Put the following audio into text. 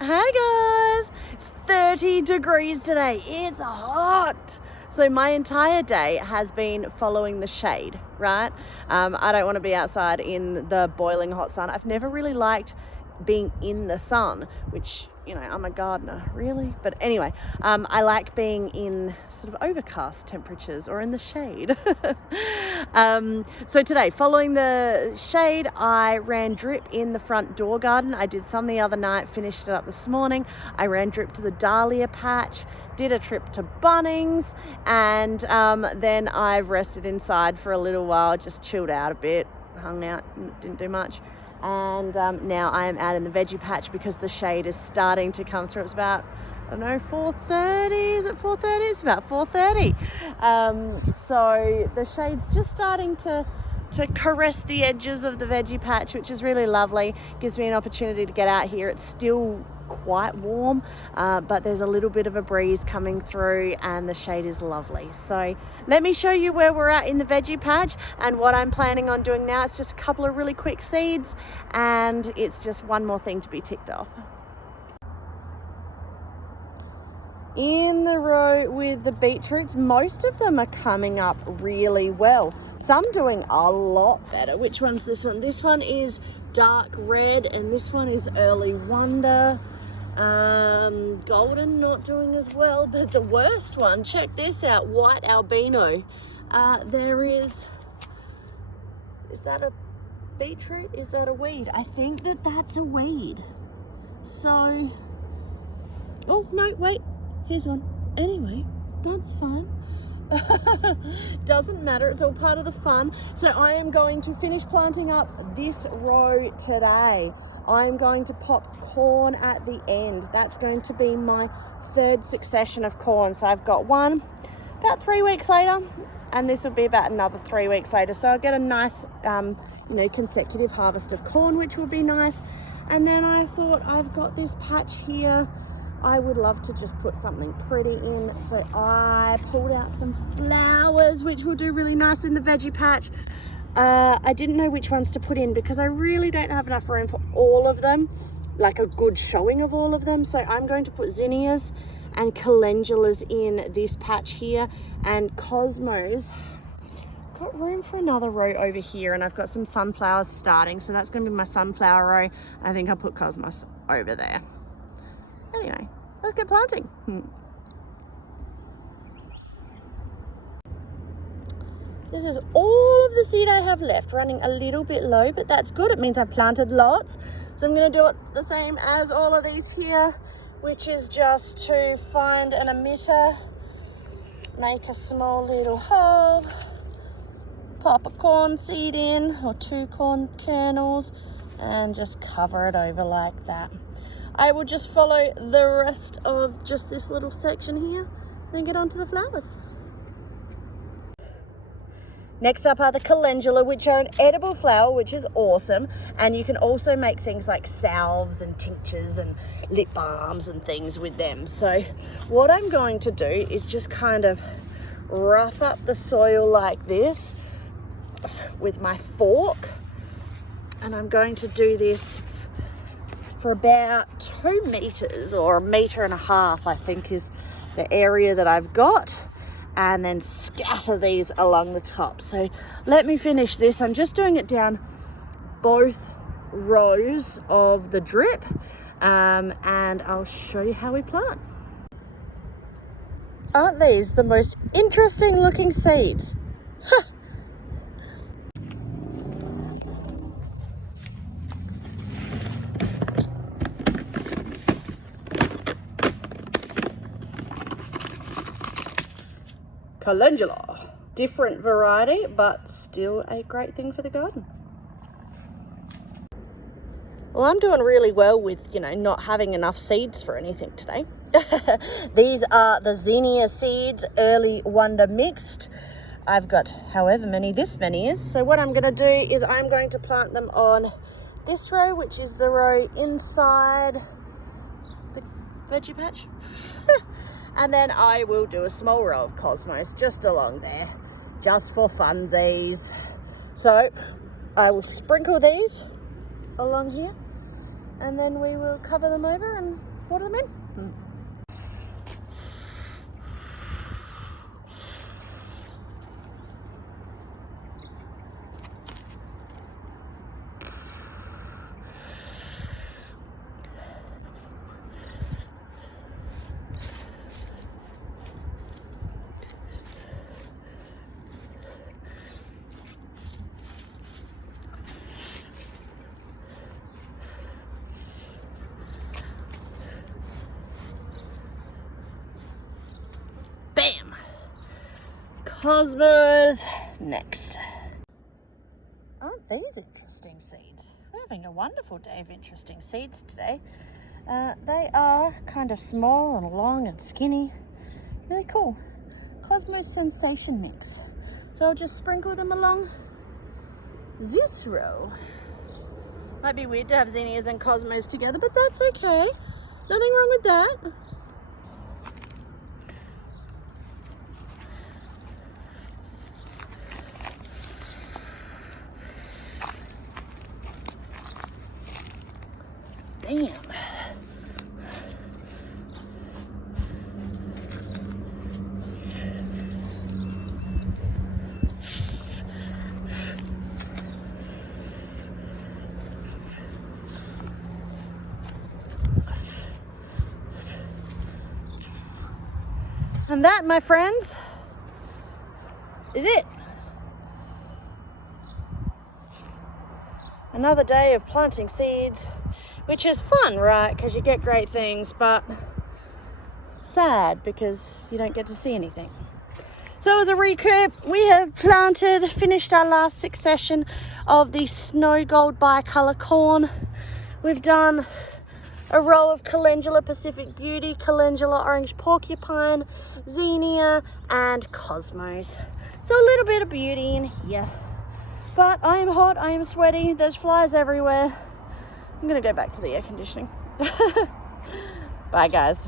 Hey guys, it's 30 degrees today. It's hot. So my entire day has been following the shade, right? I don't want to be outside in the boiling hot sun. I've never really liked being in the sun, which, you know, I'm a gardener, really. But anyway, I like being in sort of overcast temperatures or in the shade. So today, following the shade, I ran drip in the front door garden. I did some the other night, finished it up this morning. I ran drip to the dahlia patch, did a trip to Bunnings, and then I've rested inside for a little while, just chilled out a bit, hung out, didn't do much. And now I am out in the veggie patch because the shade is starting to come through. It's about, I don't know, 4:30. Is it 4:30? It's about 4:30. So the shade's just starting to caress the edges of the veggie patch, which is really lovely. Gives me an opportunity to get out here. It's still quite warm, but there's a little bit of a breeze coming through and the shade is lovely. So let me show you where we're at in the veggie patch and what I'm planning on doing now. It's just a couple of really quick seeds and it's just one more thing to be ticked off. In the row with the beetroots, most of them are coming up really well. Some doing a lot better. Which one's this one? This one is dark red and this one is early wonder. Golden not doing as well, but the worst one, check this out, white albino. There is that a beetroot? Is that a weed? I think that's a weed. So, oh no, wait, here's one. Anyway, that's fine. Doesn't matter, it's all part of the fun. So I am going to finish planting up this row today. I'm going to pop corn at the end. That's going to be my third succession of corn. So I've got one about 3 weeks later, and this will be about another 3 weeks later. So I'll get a nice consecutive harvest of corn, which will be nice. And then I thought, I've got this patch here, I would love to just put something pretty in. So I pulled out some flowers, which will do really nice in the veggie patch. I didn't know which ones to put in because I really don't have enough room for all of them, like a good showing of all of them. So I'm going to put zinnias and calendulas in this patch here, and cosmos. Got room for another row over here, and I've got some sunflowers starting, so that's going to be my sunflower row. I think I'll put cosmos over there. Anyway, let's get planting. This is all of the seed I have left, running a little bit low, but that's good. It means I've planted lots. So I'm going to do it the same as all of these here, which is just to find an emitter, make a small little hole, pop a corn seed in, or 2 corn kernels, and just cover it over like that. I will just follow the rest of just this little section here, then get onto the flowers. Next up are the calendula, which are an edible flower, which is awesome. And you can also make things like salves and tinctures and lip balms and things with them. So what I'm going to do is just kind of rough up the soil like this with my fork. And I'm going to do this for about 2 meters or 1.5 meters, I think is the area that I've got, and then scatter these along the top. So let me finish this. I'm just doing it down both rows of the drip, and I'll show you how we plant. Aren't these the most interesting looking seeds? Huh. Calendula, different variety, but still a great thing for the garden. Well, I'm doing really well with, not having enough seeds for anything today. These are the Zinnia seeds, early wonder mixed. I've got however many this many is. So what I'm going to do is I'm going to plant them on this row, which is the row inside the veggie patch. And then I will do a small row of cosmos just along there, just for funsies. So I will sprinkle these along here and then we will cover them over and water them in. Bam! Cosmos next. Aren't these interesting seeds? We're having a wonderful day of interesting seeds today. They are kind of small and long and skinny. Really cool. Cosmos Sensation Mix. So I'll just sprinkle them along this row. Might be weird to have zinnias and cosmos together, but that's okay. Nothing wrong with that. Bam. And that, my friends, is it. Another day of planting seeds, which is fun, right? Because you get great things, but sad because you don't get to see anything. So as a recap, we have finished our last succession of the snow gold bicolor corn. We've done a row of Calendula Pacific Beauty, Calendula Orange Porcupine, Zinnia, and Cosmos. So a little bit of beauty in here. But I am hot, I am sweaty, there's flies everywhere. I'm gonna go back to the air conditioning. Bye guys.